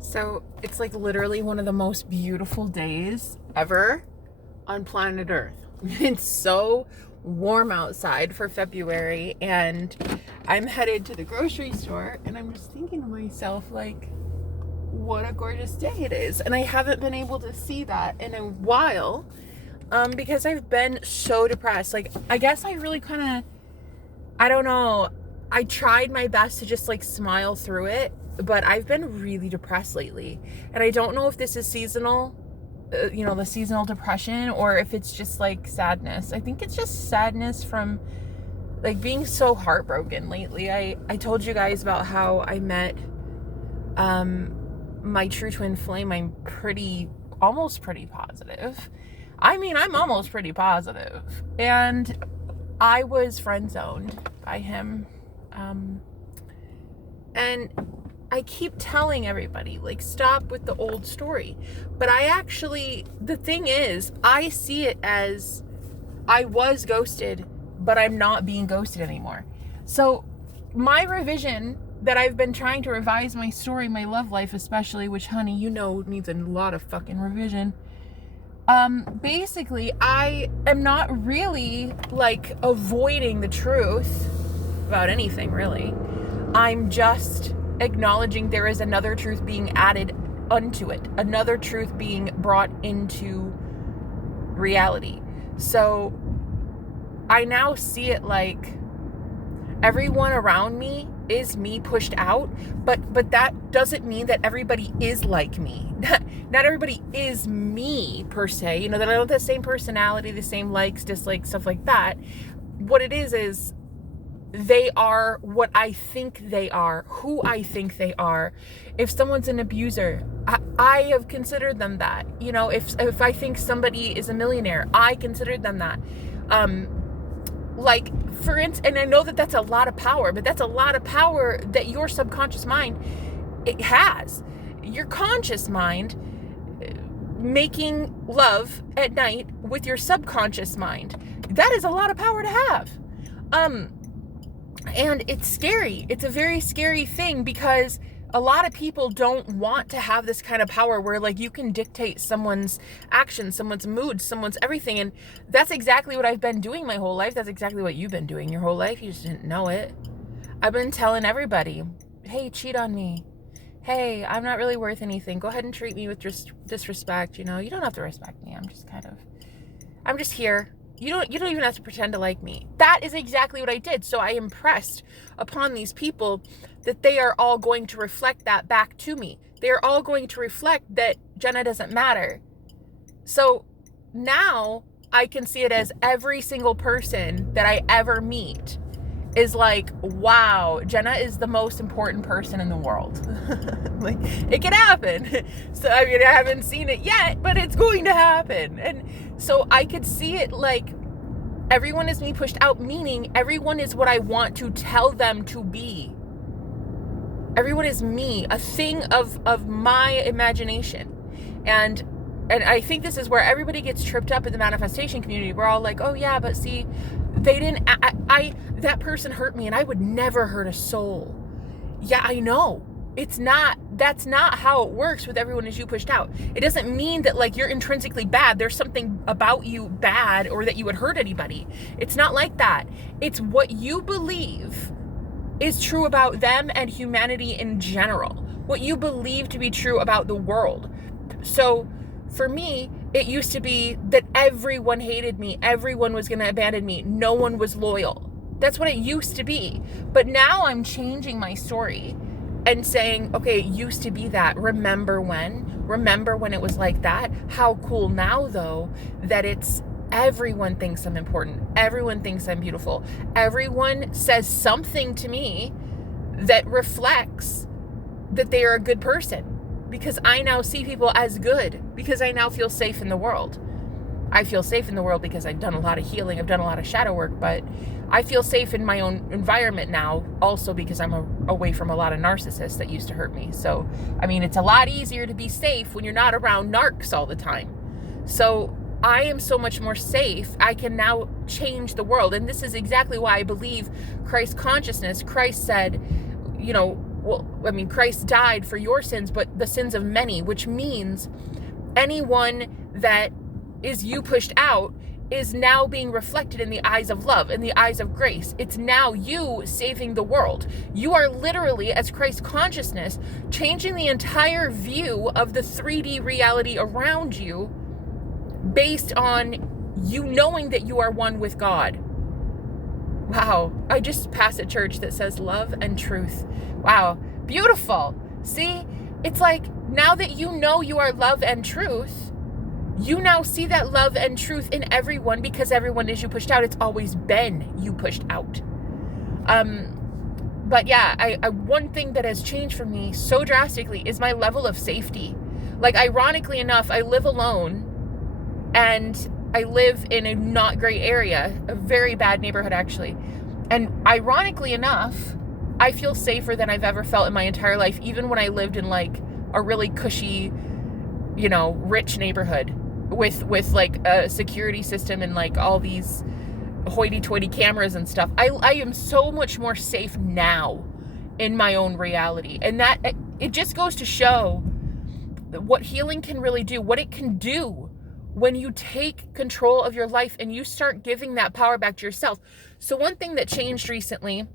So it's like literally one of the most beautiful days ever on planet Earth. It's so warm outside for February, and I'm headed to the grocery store, and I'm just thinking to myself, like, what a gorgeous day it is. And I haven't been able to see that in a while because I've been so depressed. Like, I guess I really kind of, I don't know, I tried my best to just like smile through it, but I've been really depressed lately. And I don't know if this is seasonal, the seasonal depression, or if it's just like sadness. I think it's just sadness from like being so heartbroken lately. I told you guys about how I met my true twin flame. I'm almost pretty positive. I mean, I'm almost pretty positive. And I was friend zoned by him. And I keep telling everybody, like, stop with the old story. But the thing is, I see it as I was ghosted, but I'm not being ghosted anymore. So my revision that I've been trying to revise my story, my love life especially, which, honey, needs a lot of fucking revision. Basically, I am not really like avoiding the truth about anything, really. I'm just acknowledging there is another truth being added unto it, another truth being brought into reality. So I now see it like everyone around me is me pushed out, but that doesn't mean that everybody is like me. Not everybody is me per se. That I don't have the same personality, the same likes, dislikes, stuff like that. What it is they are what I think they are, who I think they are. If someone's an abuser, I have considered them that. If I think somebody is a millionaire, I considered them that. Like, for instance, and I know that that's a lot of power, but that's a lot of power that your subconscious mind, it has. Your conscious mind making love at night with your subconscious mind. That is a lot of power to have. And it's scary. It's a very scary thing because a lot of people don't want to have this kind of power where like you can dictate someone's actions, someone's mood, someone's everything. And that's exactly what I've been doing my whole life. That's exactly what you've been doing your whole life. You just didn't know it. I've been telling everybody, hey, cheat on me. Hey, I'm not really worth anything. Go ahead and treat me with disrespect. You don't have to respect me. I'm just here. You don't even have to pretend to like me. That is exactly what I did. So I impressed upon these people that they are all going to reflect that back to me. They are all going to reflect that Jenna doesn't matter. So now I can see it as every single person that I ever meet is like, wow, Jenna is the most important person in the world. Like, it can happen. So, I mean, I haven't seen it yet, but it's going to happen. And so I could see it like everyone is me pushed out, meaning everyone is what I want to tell them to be. Everyone is me, a thing of my imagination. And I think this is where everybody gets tripped up in the manifestation community. We're all like, oh yeah, but see, that person hurt me and I would never hurt a soul. Yeah, I know. That's not how it works with everyone as you pushed out. It doesn't mean that like you're intrinsically bad. There's something about you bad or that you would hurt anybody. It's not like that. It's what you believe is true about them and humanity in general. What you believe to be true about the world. So for me, it used to be that everyone hated me. Everyone was going to abandon me. No one was loyal. That's what it used to be. But now I'm changing my story and saying, okay, it used to be that. Remember when it was like that? How cool now, though, that it's everyone thinks I'm important. Everyone thinks I'm beautiful. Everyone says something to me that reflects that they are a good person. Because I now see people as good. Because I now feel safe in the world. I feel safe in the world because I've done a lot of healing. I've done a lot of shadow work. But I feel safe in my own environment now. Also because I'm away from a lot of narcissists that used to hurt me. So, I mean, it's a lot easier to be safe when you're not around narcs all the time. So I am so much more safe. I can now change the world. And this is exactly why I believe Christ consciousness. Christ said, well, I mean, Christ died for your sins, but the sins of many, which means anyone that is you pushed out is now being reflected in the eyes of love, in the eyes of grace. It's now you saving the world. You are literally, as Christ consciousness, changing the entire view of the 3D reality around you based on you knowing that you are one with God. Wow. I just passed a church that says love and truth. Wow. Beautiful. See, it's like now that you know you are love and truth, you now see that love and truth in everyone because everyone is you pushed out. It's always been you pushed out. But yeah, I one thing that has changed for me so drastically is my level of safety. Like, ironically enough, I live alone and I live in a not great area, a very bad neighborhood actually. And ironically enough, I feel safer than I've ever felt in my entire life, even when I lived in like a really cushy, rich neighborhood with like a security system and like all these hoity-toity cameras and stuff. I am so much more safe now in my own reality. And that it just goes to show what healing can really do, what it can do when you take control of your life and you start giving that power back to yourself. So one thing that changed recently,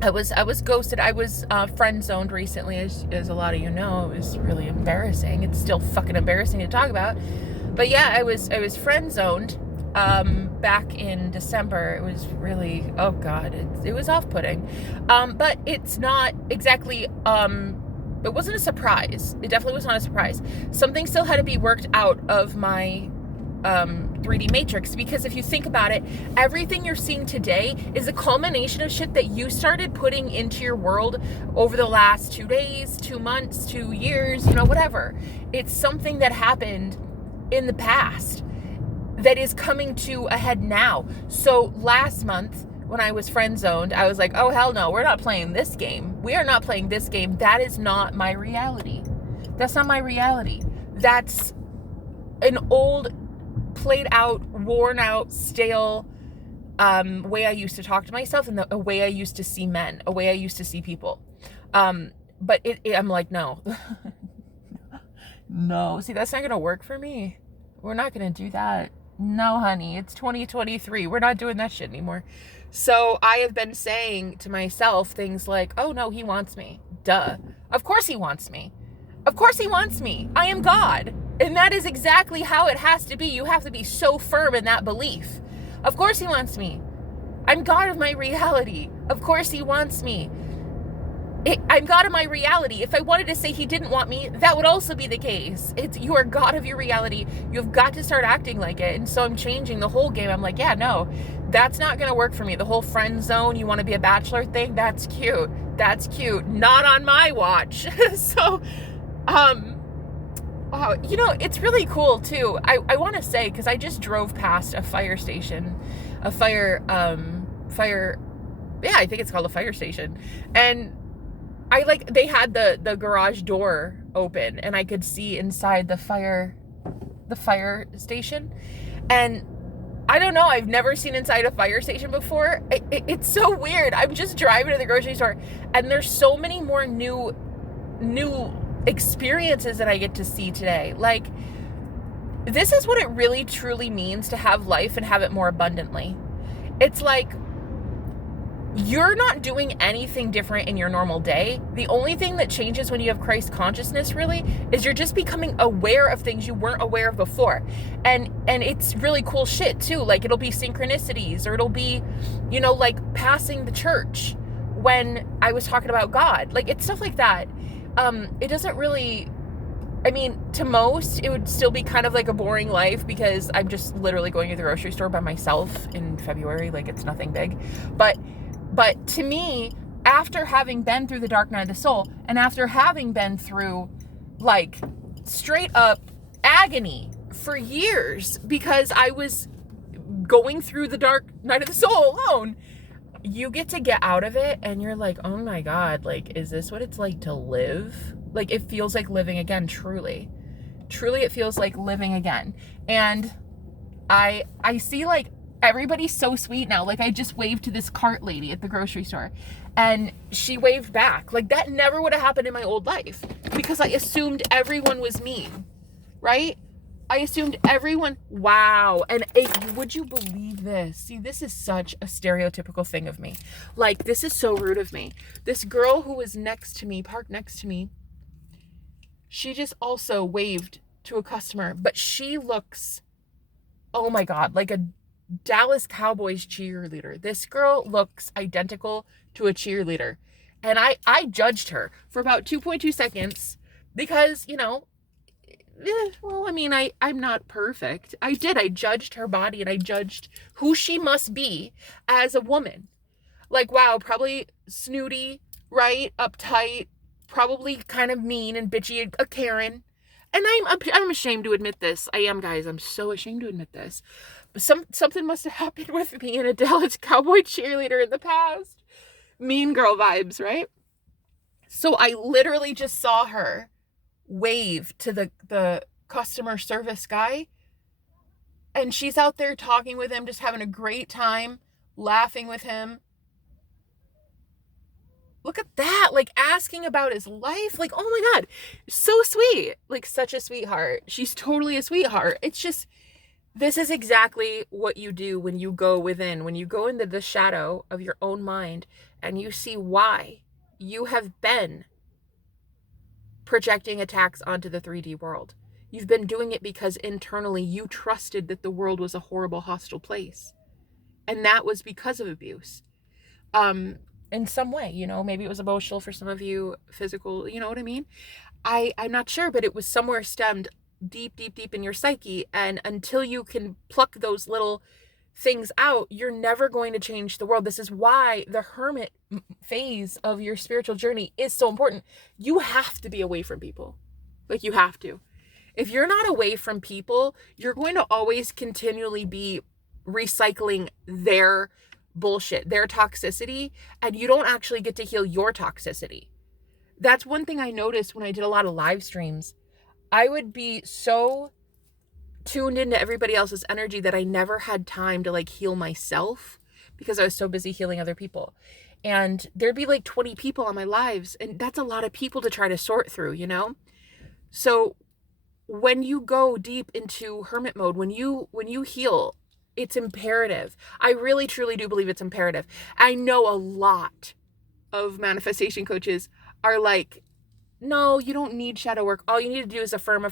I was ghosted. I was friend zoned recently, as a lot of you know. It was really embarrassing. It's still fucking embarrassing to talk about. But yeah, I was friend zoned back in December. It was really, oh God, it was off-putting. But it's not exactly, it wasn't a surprise. It definitely was not a surprise. Something still had to be worked out of my 3D matrix, because if you think about it, everything you're seeing today is a culmination of shit that you started putting into your world over the last 2 days, 2 months, 2 years, whatever. It's something that happened in the past that is coming to a head now. So last month when I was friend zoned, I was like, oh hell no, we're not playing this game. We are not playing this game. That is not my reality. That's not my reality. That's an old, played out, worn out, stale way I used to talk to myself, and a way I used to see men, a way I used to see people. But I'm like, no. No, see, that's not going to work for me. We're not going to do that. No, honey, it's 2023. We're not doing that shit anymore. So I have been saying to myself things like, oh no, he wants me. Duh. Of course he wants me. Of course he wants me. I am God. And that is exactly how it has to be. You have to be so firm in that belief. Of course he wants me. I'm God of my reality. Of course he wants me. I'm God of my reality. If I wanted to say he didn't want me, that would also be the case. You are God of your reality. You've got to start acting like it. And so I'm changing the whole game. I'm like, yeah, no, that's not going to work for me. The whole friend zone, you want to be a bachelor thing, that's cute. That's cute. Not on my watch. So, wow, it's really cool too. I want to say, because I just drove past a fire station, yeah, I think it's called a fire station. And they had the garage door open and I could see inside the fire station. And I don't know, I've never seen inside a fire station before. It's so weird. I'm just driving to the grocery store and there's so many more new experiences that I get to see today. Like, this is what it really truly means to have life and have it more abundantly. It's like, you're not doing anything different in your normal day. The only thing that changes when you have Christ consciousness really is you're just becoming aware of things you weren't aware of before. And it's really cool shit too. Like, it'll be synchronicities, or it'll be, like passing the church when I was talking about God. Like, it's stuff like that. It doesn't really, to most, it would still be kind of like a boring life because I'm just literally going to the grocery store by myself in February. Like, it's nothing big. But to me, after having been through the dark night of the soul, and after having been through like straight up agony for years because I was going through the dark night of the soul alone, you get to get out of it and you're like, oh my God, like, is this what it's like to live? Like, it feels like living again, truly. Truly, it feels like living again. And I see, like, Everybody's so sweet now. Like, I just waved to this cart lady at the grocery store and she waved back. Like, that never would have happened in my old life because I assumed everyone was mean, right? I assumed everyone, wow. And would you believe this? See, this is such a stereotypical thing of me. Like, this is so rude of me. This girl who was next to me, parked next to me, she just also waved to a customer, but she looks, oh my God, like a Dallas Cowboys cheerleader. This girl looks identical to a cheerleader. And I judged her for about 2.2 seconds because, you know, well, I mean, I'm not perfect. I judged her body and I judged who she must be as a woman. Like, wow, probably snooty, right? Uptight, probably kind of mean and bitchy, a Karen. And I'm ashamed to admit this. I am, guys. I'm so ashamed to admit this. But something must have happened with me and a Dallas Cowboy cheerleader in the past. Mean girl vibes, right? So I literally just saw her wave to the customer service guy. And she's out there talking with him, just having a great time, laughing with him. Look at that, like asking about his life. Like, oh my God, so sweet. Like, such a sweetheart. She's totally a sweetheart. It's just, this is exactly what you do when you go within, when you go into the shadow of your own mind and you see why you have been projecting attacks onto the 3D world. You've been doing it because internally you trusted that the world was a horrible, hostile place. And that was because of abuse. In some way, you know, maybe it was emotional for some of you, physical, you know what I mean? I'm not sure, but it was somewhere stemmed deep, deep, deep in your psyche. And until you can pluck those little things out, you're never going to change the world. This is why the hermit phase of your spiritual journey is so important. You have to be away from people. Like, you have to. If you're not away from people, you're going to always continually be recycling their bullshit, their toxicity, and you don't actually get to heal your toxicity. That's one thing I noticed when I did a lot of live streams. I would be so tuned into everybody else's energy that I never had time to like heal myself because I was so busy healing other people. And there'd be like 20 people on my lives, and that's a lot of people to try to sort through, you know? So when you go deep into hermit mode, when you heal, it's imperative. I really, truly do believe it's imperative. I know a lot of manifestation coaches are like, no, you don't need shadow work. All you need to do is affirm.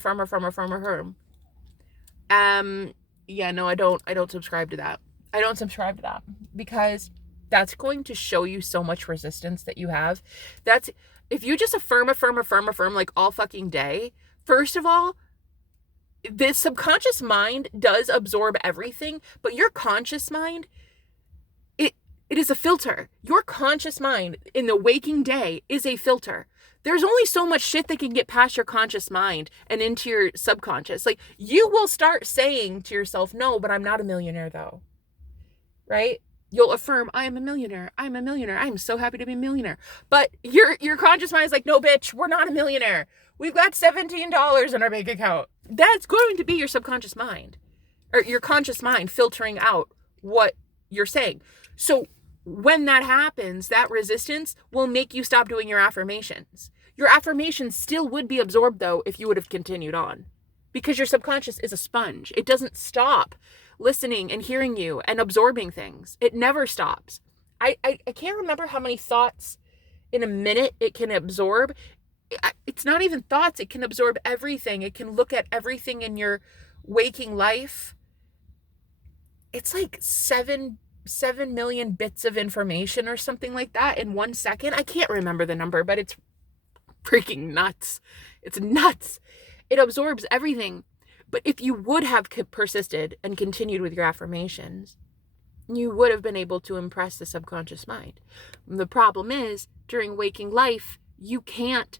Yeah, no, I don't subscribe to that. I don't subscribe to that because that's going to show you so much resistance that you have. That's, if you just affirm like all fucking day, first of all, the subconscious mind does absorb everything, but your conscious mind, it is a filter. Your conscious mind in the waking day is a filter. There's only so much shit that can get past your conscious mind and into your subconscious. Like, you will start saying to yourself, no, but I'm not a millionaire though. Right? You'll affirm, I am a millionaire. I'm a millionaire. I'm so happy to be a millionaire. But your conscious mind is like, no, bitch, we're not a millionaire. We've got $17 in our bank account. That's going to be your subconscious mind, or your conscious mind filtering out what you're saying. So when that happens, that resistance will make you stop doing your affirmations. Your affirmations still would be absorbed though if you would have continued on, because your subconscious is a sponge. It doesn't stop listening and hearing you and absorbing things. It never stops. I can't remember how many thoughts in a minute it can absorb. It's not even thoughts. It can absorb everything. It can look at everything in your waking life. It's like 7 million bits of information or something like that in 1 second. I can't remember the number, but it's freaking nuts. It's nuts. It absorbs everything. But if you would have persisted and continued with your affirmations, you would have been able to impress the subconscious mind. The problem is, during waking life, you can't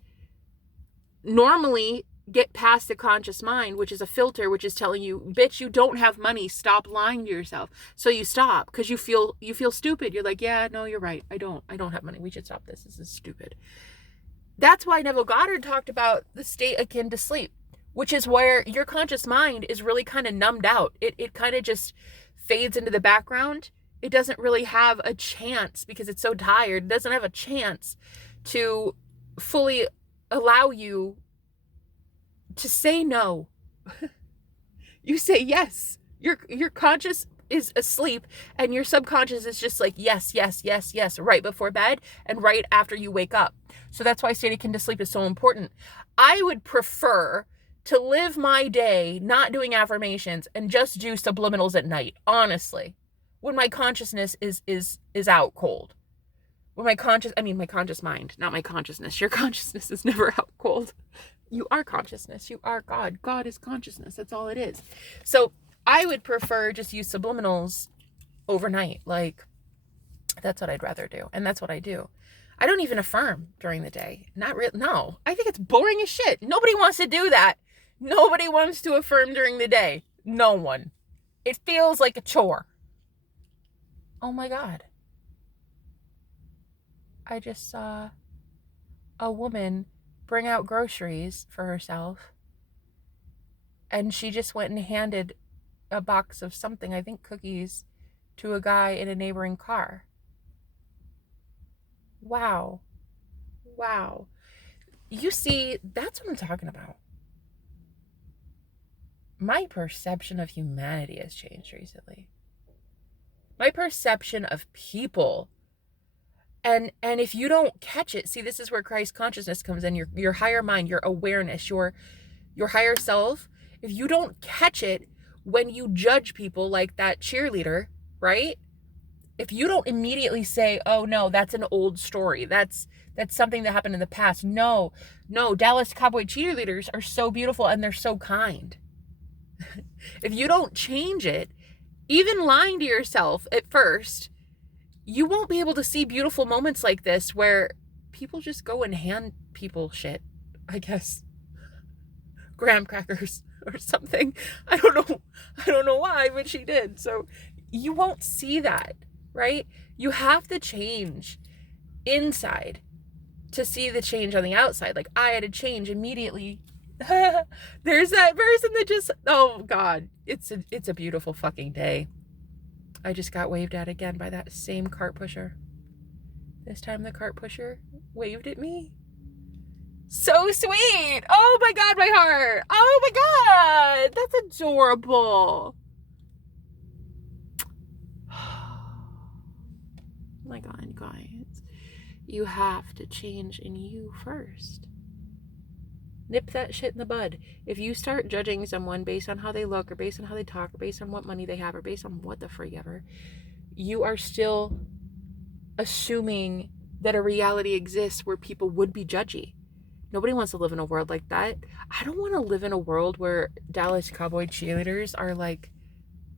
normally get past the conscious mind, which is a filter, which is telling you, bitch, you don't have money, stop lying to yourself. So you stop because you feel stupid. You're like, yeah, no, you're right. I don't have money. We should stop this. This is stupid. That's why Neville Goddard talked about the state akin to sleep, which is where your conscious mind is really kind of numbed out. It kind of just fades into the background, it doesn't really have a chance, because it's so tired, it doesn't have a chance to fully allow you to say no. You say yes. Your conscious is asleep and your subconscious is just like yes, yes, yes, yes, right before bed and right after you wake up. So that's why staying akin to sleep is so important. I would prefer to live my day not doing affirmations and just do subliminals at night, honestly. When my consciousness is out cold. When my conscious mind, not my consciousness. Your consciousness is never out cold. You are consciousness. You are God. God is consciousness. That's all it is. So I would prefer just use subliminals overnight. Like, that's what I'd rather do. And that's what I do. I don't even affirm during the day. Not real. No, I think it's boring as shit. Nobody wants to do that. Nobody wants to affirm during the day. No one. It feels like a chore. Oh my God. I just saw a woman bring out groceries for herself. And she just went and handed a box of something, I think cookies, to a guy in a neighboring car. Wow. Wow. You see, that's what I'm talking about. My perception of humanity has changed recently. My perception of people. And if you don't catch it, see, this is where Christ consciousness comes in, your higher mind, your awareness, your higher self. If you don't catch it when you judge people like that cheerleader, right? If you don't immediately say, oh no, that's an old story. That's something that happened in the past. No, Dallas Cowboy cheerleaders are so beautiful and they're so kind. If you don't change it, even lying to yourself at first, you won't be able to see beautiful moments like this where people just go and hand people shit, I guess. Graham crackers or something. I don't know why, but she did. So you won't see that, right? You have to change inside to see the change on the outside. Like, I had to change immediately. There's that person that just, oh God, it's a beautiful fucking day. I just got waved at again by that same cart pusher. This time the cart pusher waved at me. So sweet. Oh my God, my heart. Oh my God, that's adorable. Oh my God, guys. You have to change in you first. Nip that shit in the bud. If you start judging someone based on how they look or based on how they talk or based on what money they have or based on what the freak ever, you are still assuming that a reality exists where people would be judgy. Nobody wants to live in a world like that. I don't want to live in a world where Dallas Cowboy cheerleaders are like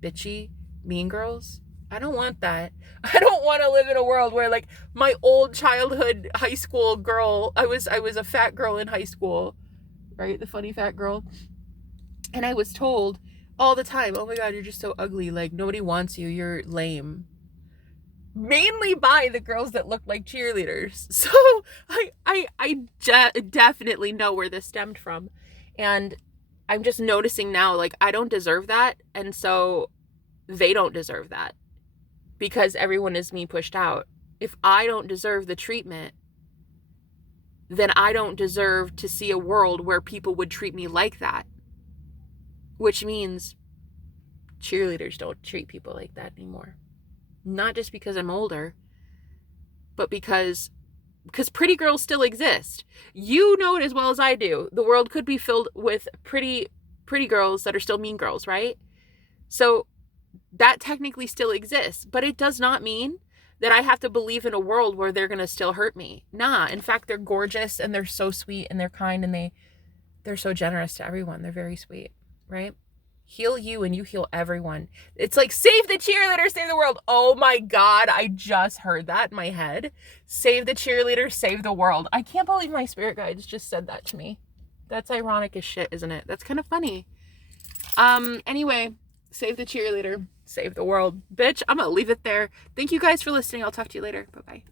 bitchy, mean girls. I don't want that. I don't want to live in a world where like my old childhood high school girl, I was a fat girl in high school, right? The funny fat girl. And I was told all the time, oh my God, you're just so ugly. Like, nobody wants you. You're lame. Mainly by the girls that looked like cheerleaders. So I definitely know where this stemmed from. And I'm just noticing now, like, I don't deserve that. And so they don't deserve that because everyone is me pushed out. If I don't deserve the treatment, then I don't deserve to see a world where people would treat me like that. Which means cheerleaders don't treat people like that anymore. Not just because I'm older, but because pretty girls still exist. You know it as well as I do. The world could be filled with pretty girls that are still mean girls, right? So that technically still exists, but it does not mean that I have to believe in a world where they're going to still hurt me. Nah, in fact, they're gorgeous and they're so sweet and they're kind and they're so generous to everyone. They're very sweet, right? Heal you and you heal everyone. It's like, save the cheerleader, save the world. Oh my God, I just heard that in my head. Save the cheerleader, save the world. I can't believe my spirit guides just said that to me. That's ironic as shit, isn't it? That's kind of funny. Anyway, save the cheerleader, save the world. Bitch, I'm gonna leave it there. Thank you guys for listening. I'll talk to you later. Bye-bye.